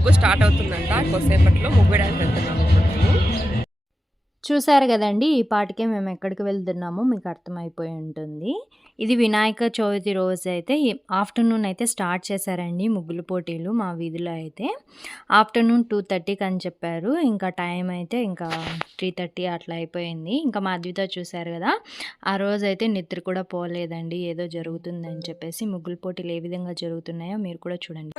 ముగ్గు స్టార్ట్ అవుతుందంట. కొద్దిసేపట్లో ముగ్గు వేయడానికి వెళ్తున్నాము. చూసారు కదండి, ఈ పాటికే మేము ఎక్కడికి వెళ్తున్నామో మీకు అర్థమైపోయి ఉంటుంది. ఇది వినాయక చవితి రోజు అయితే ఆఫ్టర్నూన్ అయితే స్టార్ట్ చేశారండి ముగ్గుల పోటీలు. మా వీధిలో అయితే ఆఫ్టర్నూన్ 2:30కి అని చెప్పారు. ఇంకా టైం అయితే ఇంకా 3:30 అట్లా అయిపోయింది. ఇంకా మా అద్విత చూశారు కదా, ఆ రోజు అయితే నిద్ర కూడా పోలేదండి. ఏదో జరుగుతుందని చెప్పేసి ముగ్గుల పోటీలు ఏ విధంగా జరుగుతున్నాయో మీరు కూడా చూడండి.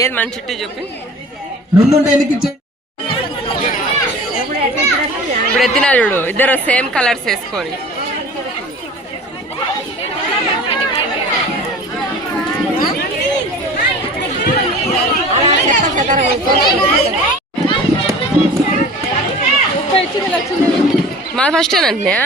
ఏది మన చుట్టూ చెప్పి ఇప్పుడు ఎత్తినా చూడు, ఇద్దరు సేమ్ కలర్స్ వేసుకొని. మా ఫస్ట్ అంటే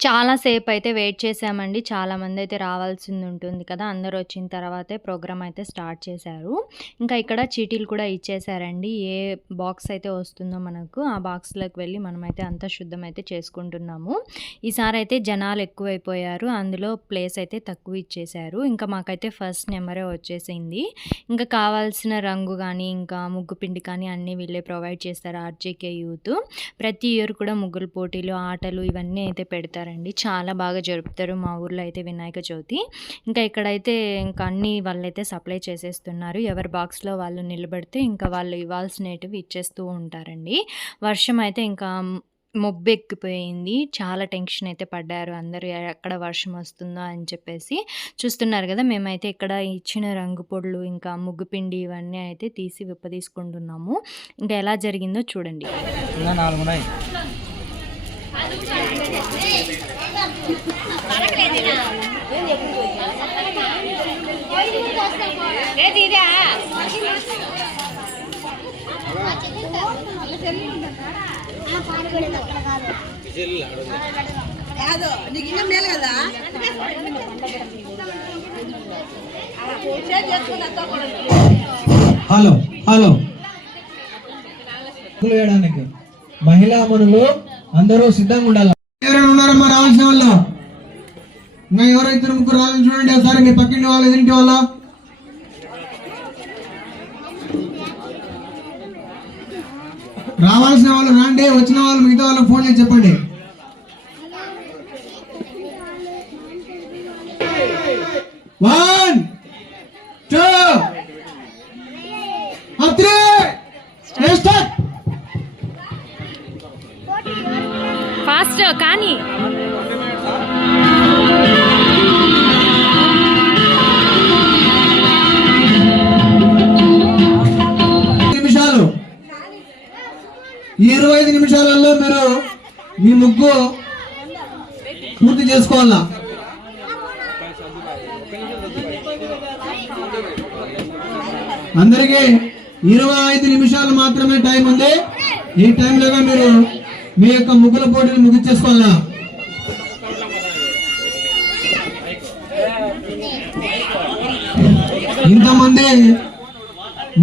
చాలాసేపు అయితే వెయిట్ చేసామండి. చాలామంది అయితే రావాల్సింది ఉంటుంది కదా, అందరూ వచ్చిన తర్వాతే ప్రోగ్రామ్ అయితే స్టార్ట్ చేశారు. ఇంకా ఇక్కడ చీటీలు కూడా ఇచ్చేసారండి. ఏ బాక్స్ అయితే వస్తుందో మనకు ఆ బాక్స్లోకి వెళ్ళి మనమైతే అంతా శుద్ధం అయితే చేసుకుంటున్నాము. ఈసారి అయితే జనాలు ఎక్కువైపోయారు, అందులో ప్లేస్ అయితే తక్కువ ఇచ్చేశారు. ఇంకా మాకైతే ఫస్ట్ నెంబరే వచ్చేసింది. ఇంకా కావాల్సిన రంగు కానీ ఇంకా ముగ్గు పిండి కానీ అన్నీ వీళ్ళే ప్రొవైడ్ చేస్తారు. ఆర్జేకే యూత్ ప్రతి ఇయర్ కూడా ముగ్గుల పోటీలు, ఆటలు ఇవన్నీ అయితే పెడతారు. చాలా బాగా జరుపుతారు మా ఊర్లో అయితే వినాయక చవితి. ఇంకా ఇక్కడైతే ఇంకా అన్ని వాళ్ళైతే సప్లై చేసేస్తున్నారు. ఎవరి బాక్స్లో వాళ్ళు నిలబడితే ఇంకా వాళ్ళు ఇవ్వాల్సినవి ఇచ్చేస్తూ ఉంటారండి. వర్షం అయితే ఇంకా మొబ్బెక్కిపోయింది. చాలా టెన్షన్ అయితే పడ్డారు అందరూ, ఎక్కడ వర్షం వస్తుందో అని చెప్పేసి. చూస్తున్నారు కదా, మేమైతే ఇక్కడ ఇచ్చిన రంగు పొడులు ఇంకా ముగ్గు పిండి ఇవన్నీ అయితే తీసి విప్పదీసుకుంటున్నాము. ఇంకా ఎలా జరిగిందో చూడండి. హలో హలో వేయడానికి మహిళా మనులు అందరూ సిద్ధంగా ఉండాలి. ఎవరైనా ఉన్నారమ్మా రావాల్సిన వాళ్ళు? ఇంకా ఎవరైతే ముగ్గురు రావాలని చూడండి ఒకసారి. మీ పక్కింటి వాళ్ళు, ఎదురింటి వాళ్ళ రావాల్సిన వాళ్ళు రాండి. వచ్చిన వాళ్ళు మిగతా వాళ్ళకి ఫోన్ చేసి చెప్పండి. One, two, three, start. Fast కానీ నిమిషాలు, 25 నిమిషాలలో మీరు మీ ముగ్గు పూర్తి చేసుకోవాలా. అందరికీ 25 నిమిషాలు మాత్రమే టైం ఉంది. ఈ టైంలోగా మీరు మీ యొక్క ముగ్గుల పోటీని ముగించేసుకోవాలా. ఇంతమంది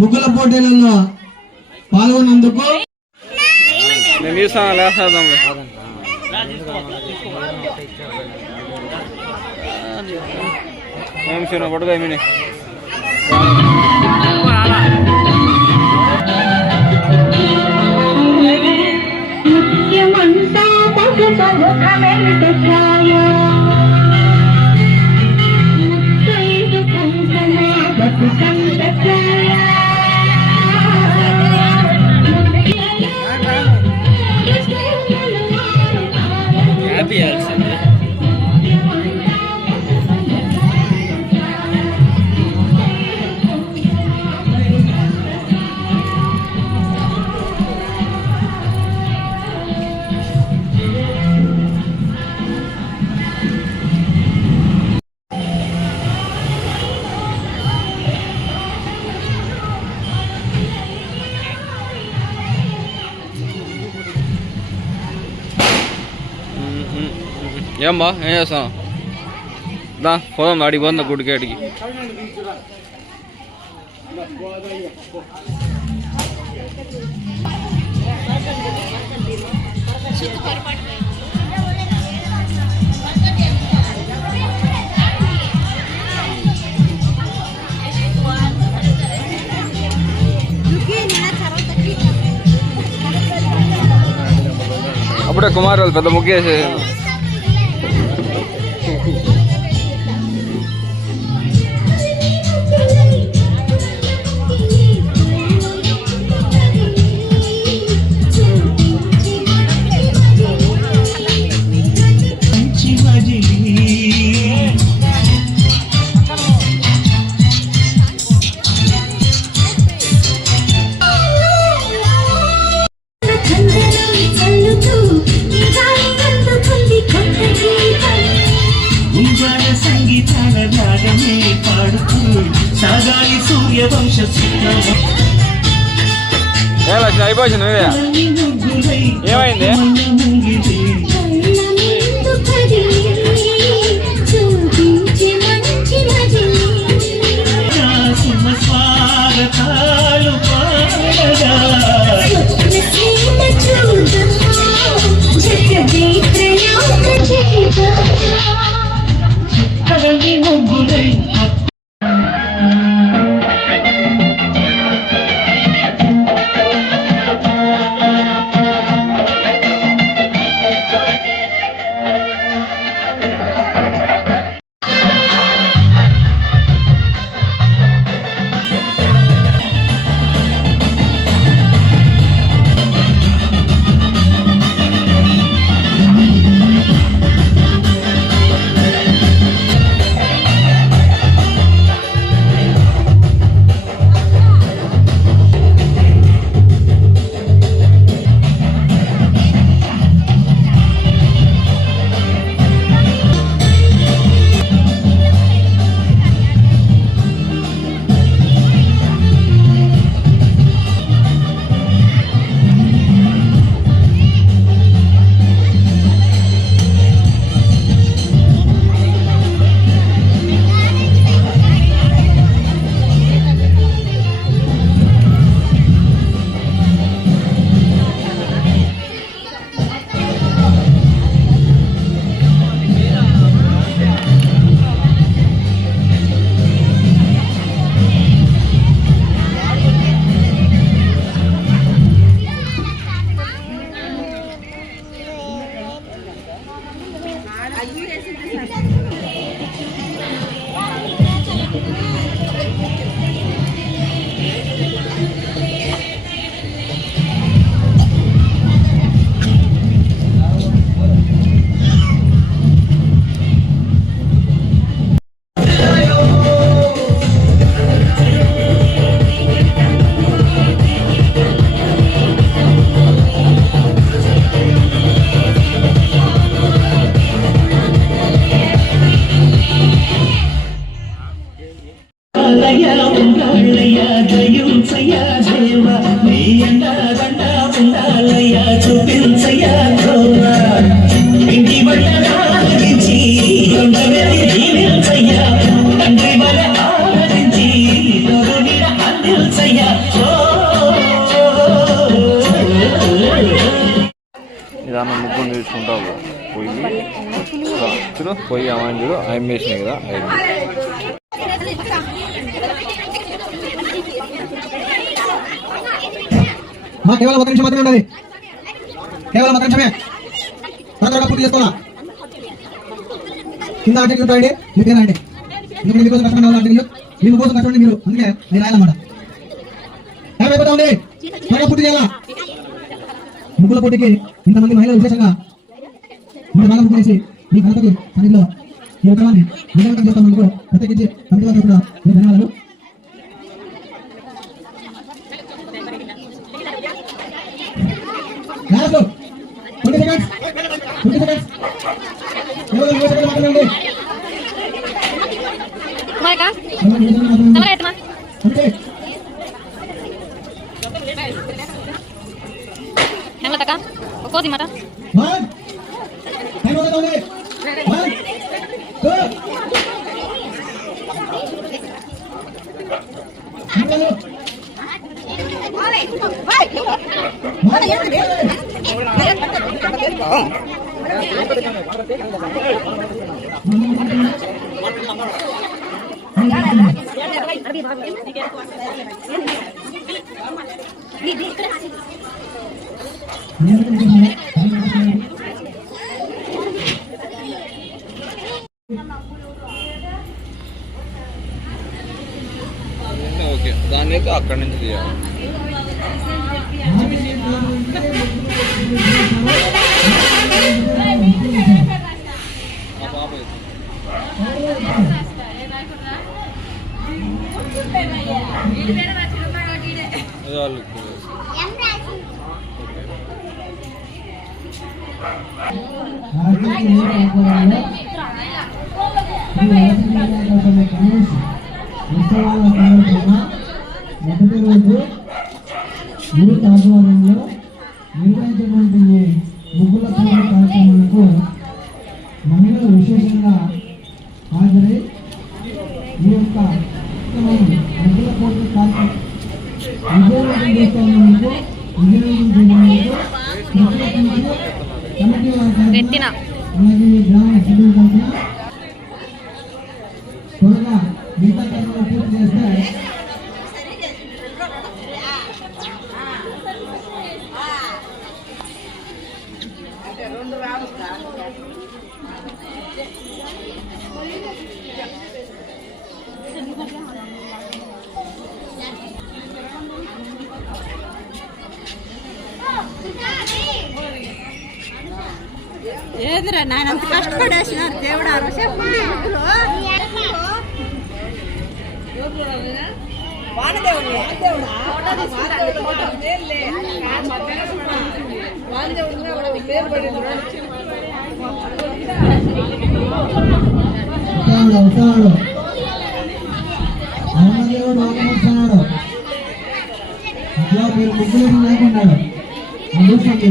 ముగ్గుల పోటీలలో పాల్గొన్నందుకు ఏం బా ఏం చేస్తాను దా పోదాం అడిగి పోదా గుడికి అడిగి అప్పుడే కుమార్ వాళ్ళు పెద్ద ముగ్గేసి సంగీతాల రాగమే పాడుతూ సాగాలి సూర్యవంశ అయిపోయింది ఏమైంది స్వాగతాలు పాడగా కదలి ముగ్గులై నిదానం ముగ్గురు తీసుకుంటావు చూడు పోయి అమ్మాయిని చూడు ఆయన వేసినాయి కదా కేవలం 1 నిమిషం మాత్రమే ఉండదు కేవలం 1 నిమిషమే త్వరగా పూర్తి చేసుకోవాలా కింద అంటే చూడండి మీ పేరు అండి మీకోసం కష్టపడిన వాళ్ళు అంటే మీకోసం కష్టపడి మీరు అందుకే మీరు రాయాలన్నమాట టైం అయిపోతా ఉంది త్వరగా పూర్తి చేయాలా ముగ్గుల పోటీకి ఇంతమంది మహిళలు విశేషంగా 3 భాగం చేసి మీ గణపతి సన్నిధిలో ఈ ఉత్తరాన్ని విజయవంతం చేస్తున్నందుకు ప్రత్యేకించి కమిటీ వారికి కూడా ధన్యవాదాలు. లాస్ట్ 20 సెకండ్స్ 20 సెకండ్స్ కేవలం 20 సెకండ్లు మాత్రమే ఉంది. కుమారకా తలగా ఎత్తమా అంతే ಹೆಂಗತಕ ಒಕ್ಕೋದಿ ಮತ ಟೈಮ್ ಹೋಗ್ತಾ ಇದೆ ఓకే దాన్ని అయితే అక్కడి నుంచి తీయాలి. ఆ పాప వాళ్ళు మొదటి రోజు యూత్ ఆధ్వర్యంలో నిర్వహించినటువంటి ముగ్గుల పోటీ కార్యక్రమాలకు మహిళలు విశేషంగా హాజరై ఈ యొక్క ముగ్గుల పోటీ కార్యక్రమం విజయవంతం చేస్తున్నందుకు ప్రత్యేకించి కమిటీ వారి అలాగే ఈ గ్రామ సభ్యుల తరఫున త్వరగా మిగతా కార్యక్రమాలు పూర్తి చేస్తే ఏదిరా నాయన అంత కష్టపడేసినారు దేవుడు ఆ రోజు వస్తాడు అమ్మదేవుడు ఆగమిస్తున్నాడు. అట్లా మీరు ముగ్గులు లేకున్నాడు అందుతుంది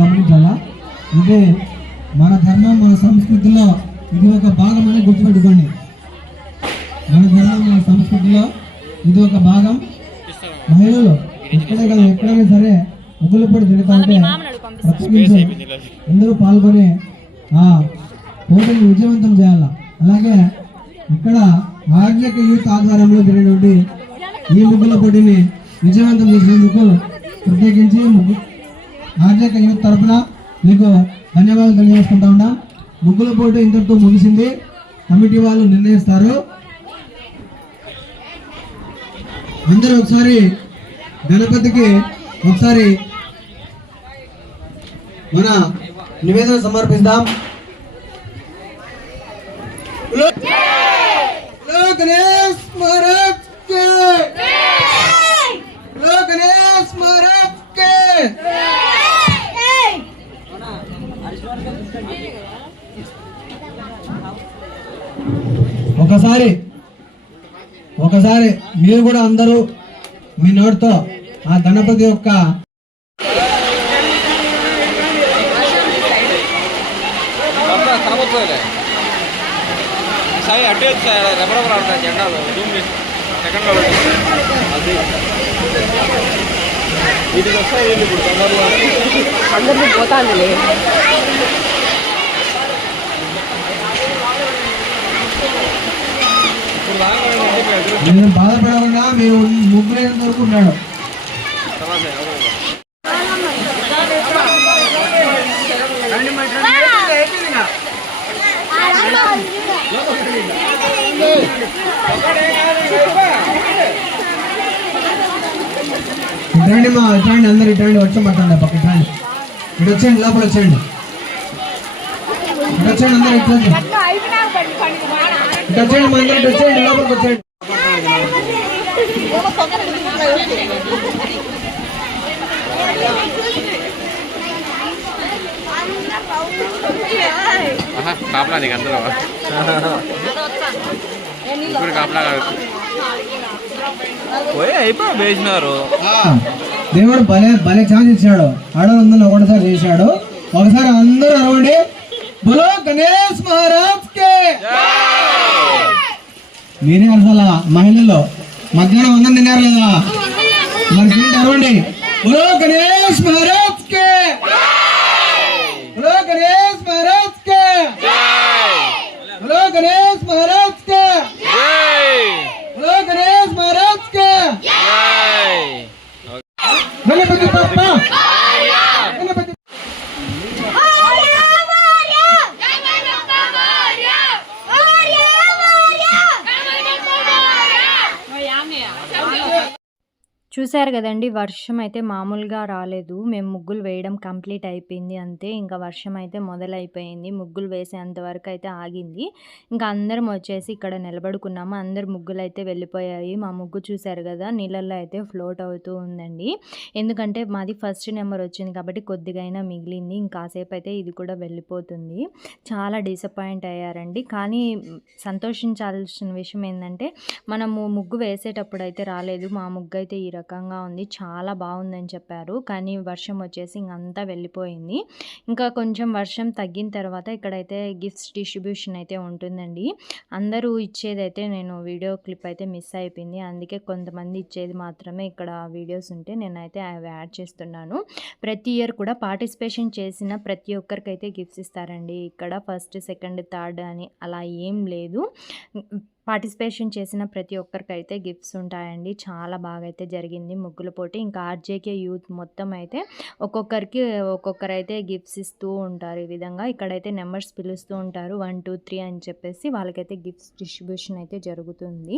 గమనించాలా. ఇదే మన ధర్మం, మన సంస్కృతిలో ఇది ఒక భాగం అని గుర్తుపెట్టుకోండి. మన ధర్మం, మన సంస్కృతిలో ఇది ఒక భాగం. మహిళలు ఎక్కడే కదా ఎక్కడైనా సరే ముగ్గుల పోటీ జరుగుతూ ఉంటే ప్రత్యేకించి అందరూ పాల్గొని ఆ పోటీని విజయవంతం చేయాలి. అలాగే ఇక్కడ ఆర్జేక యూత్ ఆధ్వర్యంలో జరిగినటువంటి ఈ ముగ్గుల పోటీని విజయవంతం చేసినందుకు ప్రత్యేకించి ఆర్జేక యూత్ తరఫున మీకు ధన్యవాదాలు తెలియజేసుకుంటా ఉన్నాం. ముగ్గుల పోటీ ఇంతటితో ముగిసింది. కమిటీ వాళ్ళు నిర్ణయిస్తారు. అందరూ ఒకసారి గణపతికి ఒకసారి మన నివేదన సమర్పిస్తాం. గణేష్ మహారాజ్ కే గణేష్ మహారాజ్ కే ఒకసారి మీరు కూడా అందరూ మీ నోటితో ఆ గణపతి యొక్క కనబడుతుంది సాయి అడ్డు రెబరబర్ ఆడతాయి జెండాలు సెకండ్లో అది వీటికి వస్తాయి ఇప్పుడు తొందరలో అందరినీ పోతాందిలే. మీరు బాధపడకుండా మీరు ముగ్గురైనంత వరకు ఉన్నాడు. ఇటండి మా ఇటండి అందరు ఇటండి వచ్చేమంటండి పక్క ఇటండి ఇటు వచ్చేయండి లోపల వచ్చేయండి ఇటు వచ్చేయండి అందరు ఇటు వచ్చేయండి ఇటు వచ్చేయండి మా అందరు ఇటు వచ్చేయండి లోపలికి వచ్చేయండి. కాపలా నీకు అందరూ ఇప్పుడు కాపలా కాదు పోయి అయిపోయి వేసినారు. దేవుడు భలే భలే ఛాన్స్ ఇచ్చాడు. ఆడవాళ్ళందరూ ఒకటిసారి చేశాడు. ఒకసారి అందరూ అరవండి, బోలో గణేష్ మహారాజ్ కే. మీరే అసలు మహిళల్లో మధ్యాహ్నం అన్నం తిన్నారు కదా, మరి ఏంటి అరవండి, బోలో గణేష్ మహారాజ్ కే, బోలో గణేష్ మహారాజ్ కే, బోలో గణేష్ మహారాజ్ కే, బోలో గణేష్ మహారాజ్ కే. గణపతి బప్ప గణపతి చూశారు కదండి, వర్షం అయితే మామూలుగా రాలేదు. మేము ముగ్గులు వేయడం కంప్లీట్ అయిపోయింది అంతే. ఇంకా వర్షం అయితే మొదలైపోయింది. ముగ్గులు వేసేంత వరకు అయితే ఆగింది. ఇంకా అందరం వచ్చేసి ఇక్కడ నిలబడుకున్నాము. అందరు ముగ్గులు అయితే వెళ్ళిపోయాయి. మా ముగ్గు చూశారు కదా, నీళ్ళల్లో అయితే ఫ్లోట్ అవుతూ ఉందండి. ఎందుకంటే మాది ఫస్ట్ నెంబర్ వచ్చింది కాబట్టి కొద్దిగా అయినా మిగిలింది. ఇంకాసేపు అయితే ఇది కూడా వెళ్ళిపోతుంది. చాలా డిసప్పాయింట్ అయ్యారండి. కానీ సంతోషించాల్సిన విషయం ఏంటంటే మనము ముగ్గు వేసేటప్పుడు అయితే రాలేదు. మా ముగ్గు అయితే ఈ రకంగా ఉంది, చాలా బాగుందని చెప్పారు. కానీ వర్షం వచ్చేసి ఇంకంతా వెళ్ళిపోయింది. ఇంకా కొంచెం వర్షం తగ్గిన తర్వాత ఇక్కడైతే గిఫ్ట్స్ డిస్ట్రిబ్యూషన్ అయితే ఉంటుందండి. అందరూ ఇచ్చేదైతే నేను వీడియో క్లిప్ అయితే మిస్ అయిపోయింది. అందుకే కొంతమంది ఇచ్చేది మాత్రమే ఇక్కడ వీడియోస్ ఉంటే నేనైతే అవి యాడ్ చేస్తున్నాను. ప్రతి ఇయర్ కూడా పార్టిసిపేషన్ చేసిన ప్రతి ఒక్కరికైతే గిఫ్ట్స్ ఇస్తారండి. ఇక్కడ ఫస్ట్, సెకండ్, థర్డ్ అని అలా ఏం లేదు. పార్టిసిపేషన్ చేసిన ప్రతి ఒక్కరికైతే గిఫ్ట్స్ ఉంటాయండి. చాలా బాగా అయితే జరిగింది ముగ్గుల పోటీ. ఇంకా ఆర్జేకే యూత్ మొత్తం అయితే ఒక్కొక్కరైతే గిఫ్ట్స్ ఇస్తూ ఉంటారు. ఈ విధంగా ఇక్కడైతే నెంబర్స్ పిలుస్తూ ఉంటారు, 1 2 3 అని చెప్పేసి వాళ్ళకైతే గిఫ్ట్స్ డిస్ట్రిబ్యూషన్ అయితే జరుగుతుంది.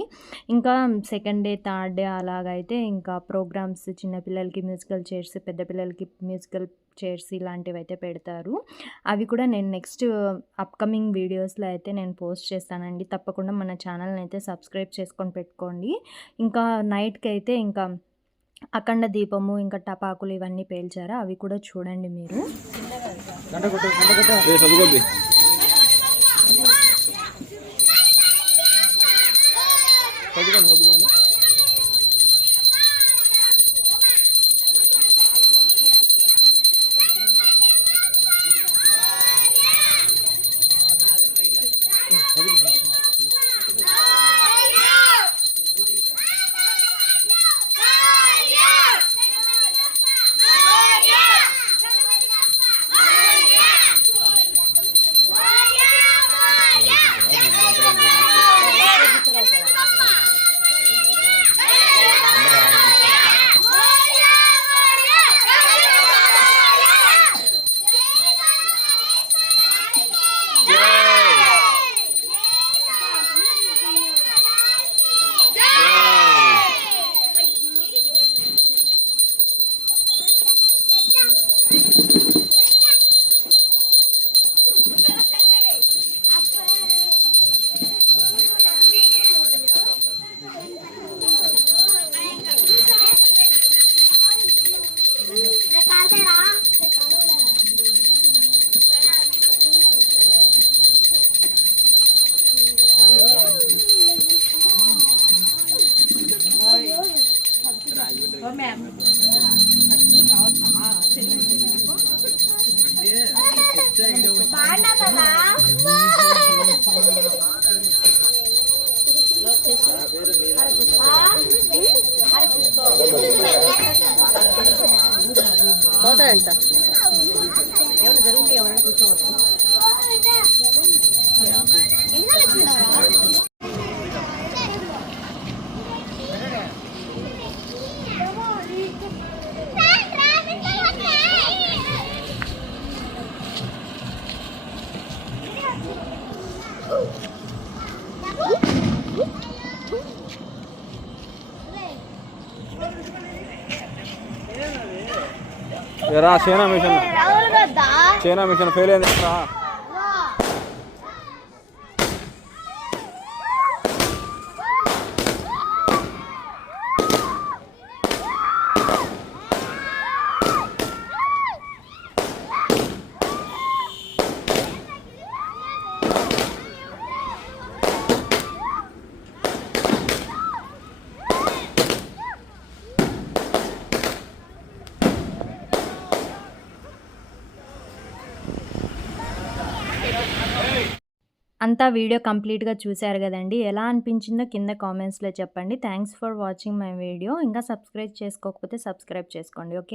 ఇంకా సెకండ్ డే, థర్డ్ డే అలాగైతే ఇంకా ప్రోగ్రామ్స్, చిన్నపిల్లలకి మ్యూజికల్ చైర్స్, పెద్ద పిల్లలకి మ్యూజికల్ చైర్స్ ఇలాంటివి అయితే పెడతారు. అవి కూడా నేను నెక్స్ట్ అప్కమింగ్ వీడియోస్లో అయితే నేను పోస్ట్ చేస్తానండి. తప్పకుండా మన ఛానల్ని అయితే సబ్స్క్రైబ్ చేసుకొని పెట్టుకోండి. ఇంకా నైట్కి అయితే ఇంకా అఖండ దీపము, ఇంకా టపాకులు ఇవన్నీ పేల్చారా, అవి కూడా చూడండి మీరు. పోతాడంట ఏమైనా జరుగుతుంది, ఎవరైనా కూర్చోవచ్చు. చైనా మిషన్ ఫెయిల్ అయింది. అంతా వీడియో కంప్లీట్గా చూశారు కదండి. ఎలా అనిపించిందో కింద కామెంట్స్లో చెప్పండి. Thanks for watching my video. ఇంకా సబ్స్క్రైబ్ చేసుకోకపోతే సబ్స్క్రైబ్ చేసుకోండి. ఓకే.